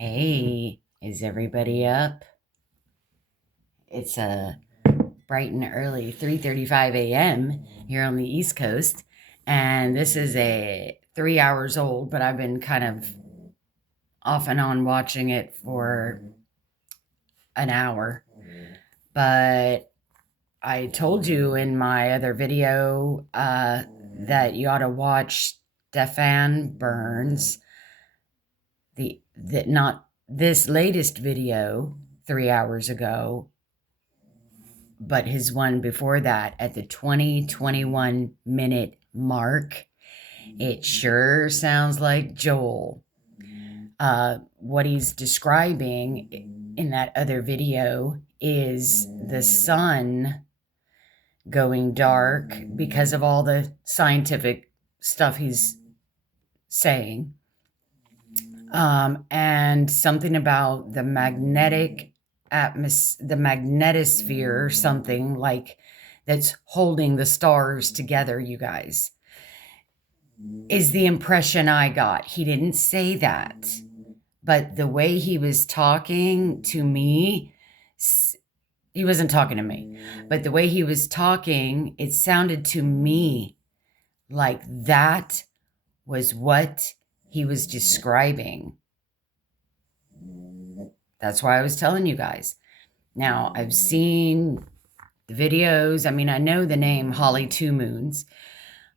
Hey, is everybody up? It's a bright and early 3:35 a.m. here on the East Coast, and this is a 3 hours old, but I've been kind of off and on watching it for an hour. But I told you in my other video that you ought to watch Stefan Burns, not this latest video 3 hours ago, but his one before that at the 21 minute mark. It sure sounds like Joel. What he's describing in that other video is the sun going dark because of all the scientific stuff he's saying. And something about the the magnetosphere or something like that's holding the stars together, you guys, is the impression I got. He didn't say that, but the way he was talking to me, he wasn't talking to me, but the way he was talking, it sounded to me like that was what he was describing. That's why I was telling you guys. Now, I've seen the videos. I mean, I know the name Holly Two Moons,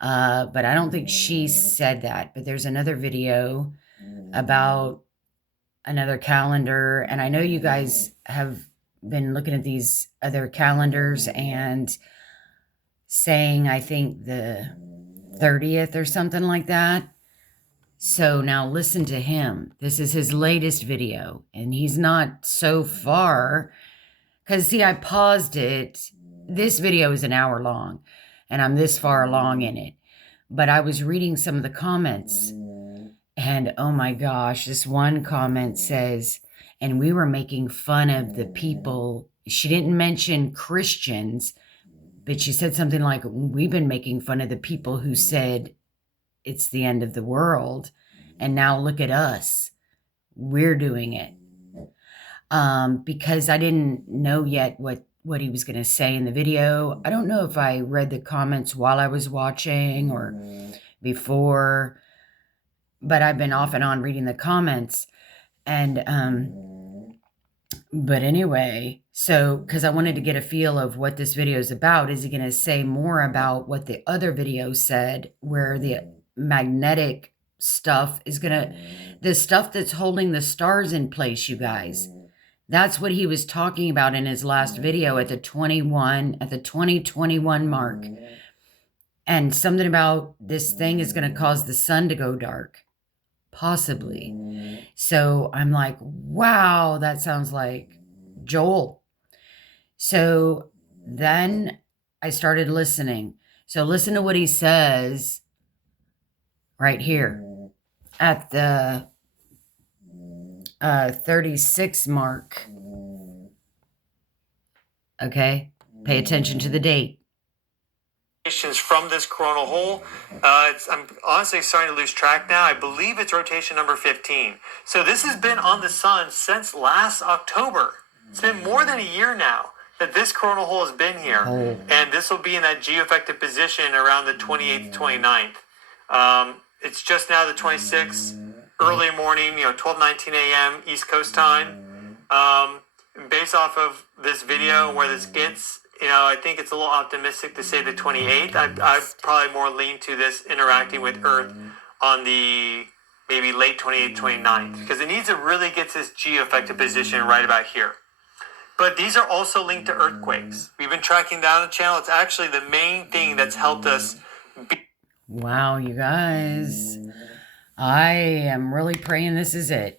but I don't think she said that. But there's another video about another calendar. And I know you guys have been looking at these other calendars and saying, I think the 30th or something like that. So now listen to him. This is his latest video, and he's not so far, because see, I paused it. This video is an hour long, and I'm this far along in it. But I was reading some of the comments, and oh my gosh, this one comment says, and we were making fun of the people. She didn't mention Christians, but she said something like, we've been making fun of the people who said it's the end of the world. And now look at us. We're doing it. Because I didn't know yet what he was going to say in the video. I don't know if I read the comments while I was watching or before, but I've been off and on reading the comments. And, but anyway, so, because I wanted to get a feel of what this video is about. Is he going to say more about what the other video said, where the magnetic stuff is the stuff that's holding the stars in place, you guys? That's what he was talking about in his last video at the 2021 mark. And something about this thing is going to cause the sun to go dark. Possibly. So I'm like, wow, that sounds like Joel. So then I started listening. So listen to what he says right here at the 36 mark. Okay, pay attention to the date. From this coronal hole. I'm honestly starting to lose track now. I believe it's rotation number 15. So this has been on the sun since last October. It's been more than a year now that this coronal hole has been here. And this will be in that geoeffective position around the 28th, 29th. It's just now the 26th, early morning, 12:19 a.m. East Coast time. Based off of this video and where this gets, I think it's a little optimistic to say the 28th. I'd probably more lean to this interacting with Earth on the maybe late 28th, 29th, because it needs to really get to this geoeffective position right about here. But these are also linked to earthquakes. We've been tracking down the channel. It's actually the main thing that's helped us. Wow, you guys. I am really praying this is it.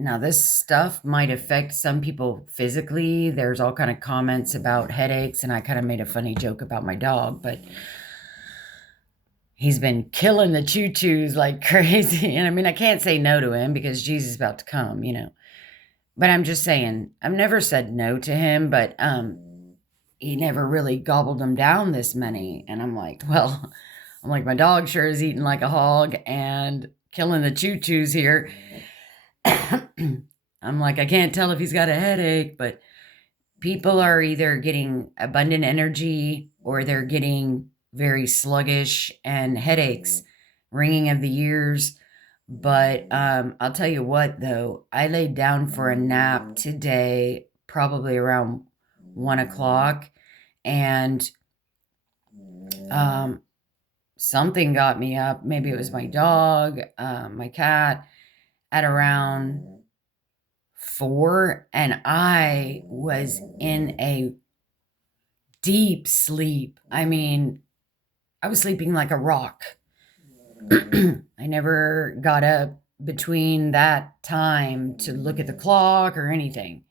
Now this stuff might affect some people physically. There's all kind of comments about headaches, and I kind of made a funny joke about my dog, but he's been killing the choo-choos like crazy. And I mean, I can't say no to him because Jesus is about to come, But I'm just saying, I've never said no to him, but he never really gobbled them down this many. And I'm like, well, I'm like, my dog sure is eating like a hog and killing the choo-choos here. I'm like, I can't tell if he's got a headache, but people are either getting abundant energy or they're getting very sluggish and headaches, ringing of the ears. But I'll tell you what, though, I laid down for a nap today, probably around 1 o'clock, and um, something got me up. Maybe it was my dog, my cat, at around 4, and I was in a deep sleep. I mean, I was sleeping like a rock. I never got up between that time to look at the clock or anything.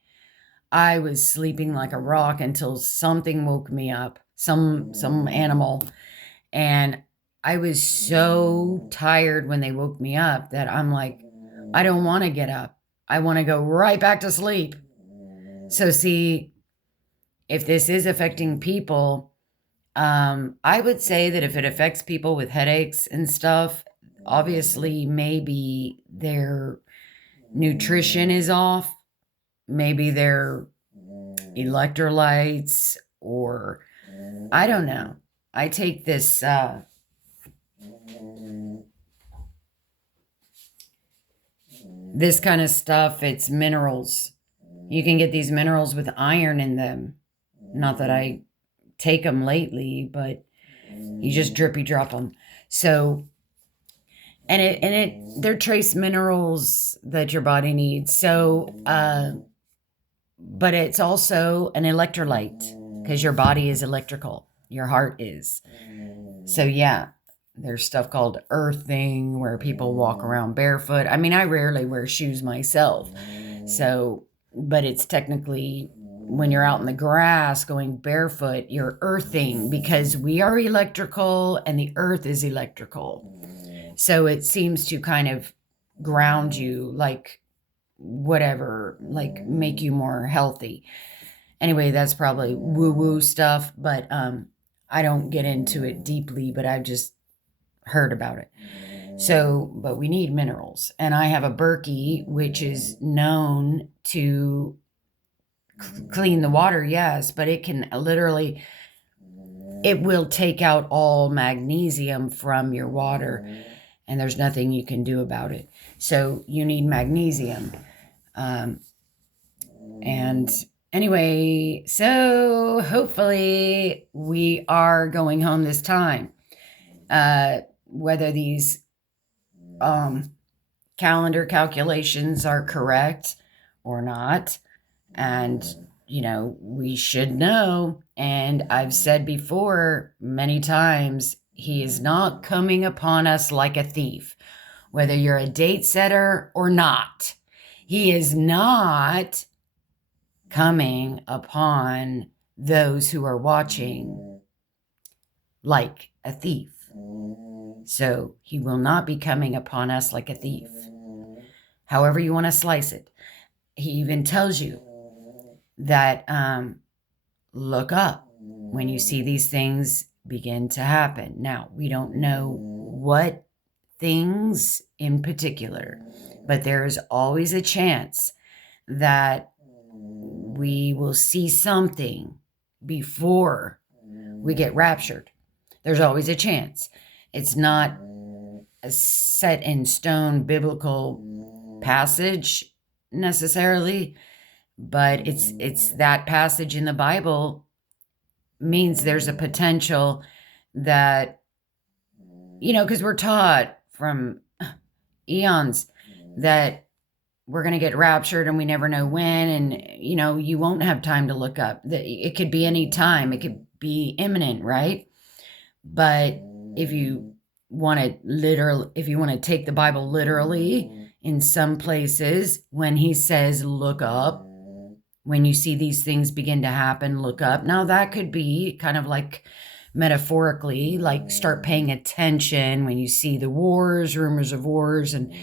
I was sleeping like a rock until something woke me up, some animal, and I was so tired when they woke me up that I'm like, I don't want to get up. I want to go right back to sleep. So see, if this is affecting people, I would say that if it affects people with headaches and stuff, obviously maybe their nutrition is off, maybe their electrolytes, or I don't know. I take this kind of stuff. It's minerals. You can get these minerals with iron in them. Not that I take them lately, but you just drippy drop them. So, they're trace minerals that your body needs. So, but it's also an electrolyte because your body is electrical. Your heart is. So yeah, there's stuff called earthing where people walk around barefoot. I mean, I rarely wear shoes myself. So, but it's technically when you're out in the grass going barefoot, you're earthing because we are electrical and the earth is electrical. So it seems to kind of ground you, like whatever, like make you more healthy. Anyway, that's probably woo-woo stuff, but I don't get into it deeply, but I've just heard about it. So, but we need minerals. And I have a Berkey, which is known to clean the water, yes, but it can literally, it will take out all magnesium from your water, and there's nothing you can do about it. So you need magnesium. And anyway, so hopefully we are going home this time. Whether these calendar calculations are correct or not, and you know, we should know. And I've said before many times, he is not coming upon us like a thief, whether you're a date setter or not. He is not coming upon those who are watching like a thief. So he will not be coming upon us like a thief. However you want to slice it. He even tells you that look up when you see these things begin to happen. Now, we don't know what things in particular, but there is always a chance that we will see something before we get raptured. There's always a chance. It's not a set in stone biblical passage necessarily, but it's that passage in the Bible means there's a potential that, you know, because we're taught from eons that we're going to get raptured and we never know when, and you know, you won't have time to look up. It could be any time. It could be imminent, right? But if you want to take the Bible literally, in some places when he says look up, when you see these things begin to happen, look up. Now that could be kind of like metaphorically, like start paying attention when you see the wars, rumors of wars and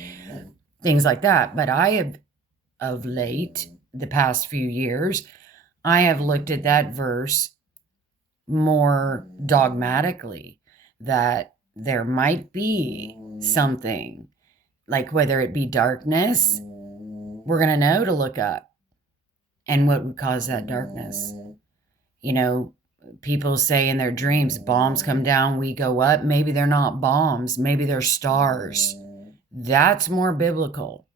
things like that. But I have, of late, the past few years, I have looked at that verse more dogmatically, that there might be something, like whether it be darkness, we're going to know to look up and what would cause that darkness. You know, people say in their dreams, bombs come down, we go up. Maybe they're not bombs, maybe they're stars. That's more biblical,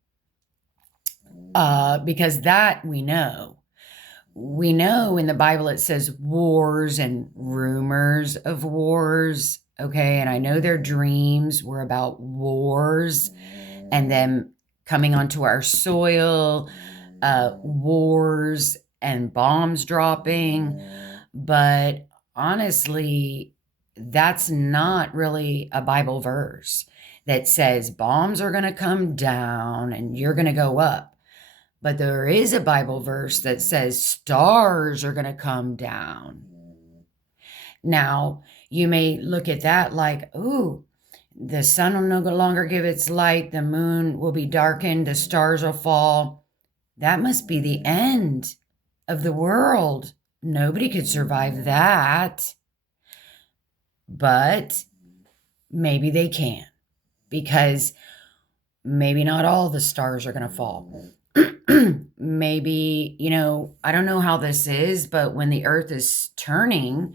because that we know. We know in the Bible it says wars and rumors of wars, okay? And I know their dreams were about wars and them coming onto our soil, wars and bombs dropping. But honestly, that's not really a Bible verse that says bombs are going to come down and you're going to go up. But there is a Bible verse that says stars are going to come down. Now, you may look at that like, ooh, the sun will no longer give its light, the moon will be darkened, the stars will fall. That must be the end of the world. Nobody could survive that. But maybe they can, because maybe not all the stars are going to fall. Maybe, I don't know how this is, but when the earth is turning,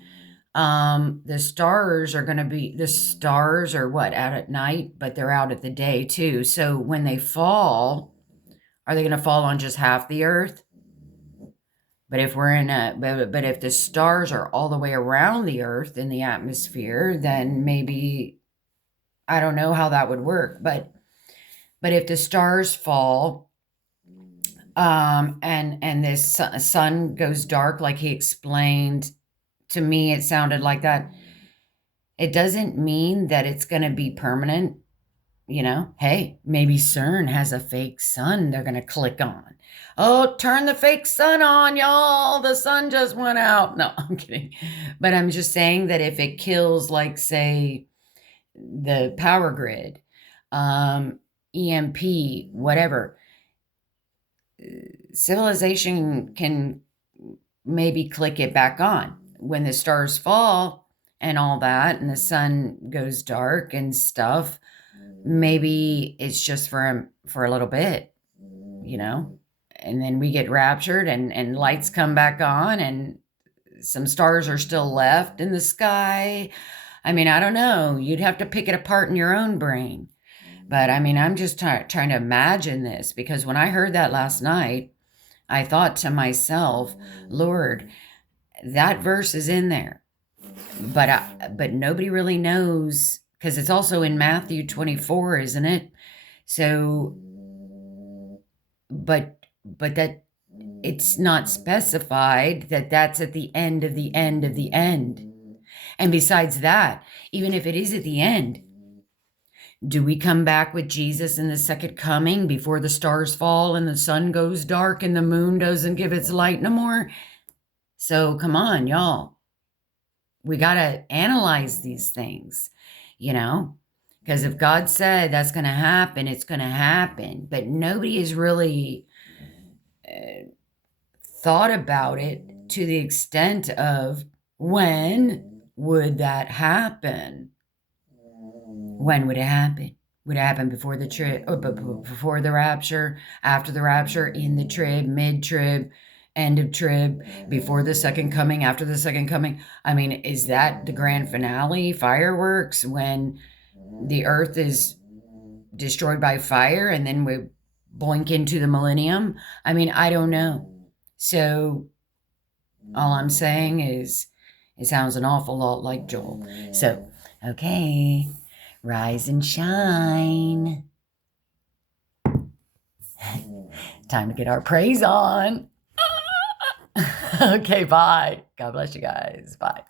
the stars are what, out at night, but they're out at the day too. So when they fall, are they going to fall on just half the earth? But if but if the stars are all the way around the earth in the atmosphere, then maybe, I don't know how that would work. But if the stars fall, and this sun goes dark, like he explained to me, it sounded like that. It doesn't mean that it's going to be permanent. Hey, maybe CERN has a fake sun they're going to click on. Oh, turn the fake sun on, y'all. The sun just went out. No, I'm kidding. But I'm just saying that if it kills, like, say, the power grid, EMP, whatever, civilization can maybe click it back on. When the stars fall and all that, and the sun goes dark and stuff, maybe it's just for a little bit, and then we get raptured and lights come back on and some stars are still left in the sky. I mean, I don't know. You'd have to pick it apart in your own brain. But I mean, I'm just trying to imagine this, because when I heard that last night, I thought to myself, Lord, that verse is in there. But nobody really knows, because it's also in Matthew 24, isn't it? So, but that it's not specified that that's at the end of the end of the end. And besides that, even if it is at the end, do we come back with Jesus in the second coming before the stars fall and the sun goes dark and the moon doesn't give its light no more? So come on, y'all. We got to analyze these things, because if God said that's going to happen, it's going to happen. But nobody has really thought about it to the extent of, when would that happen? When would it happen? Would it happen before the trib, or before the rapture, after the rapture, in the trib, mid-trib, end of trib, before the second coming, after the second coming? I mean, is that the grand finale, fireworks, when the earth is destroyed by fire and then we boink into the millennium? I mean, I don't know. So all I'm saying is, it sounds an awful lot like Joel. So, okay, rise and shine. Time to get our praise on. Okay, bye. God bless you guys. Bye.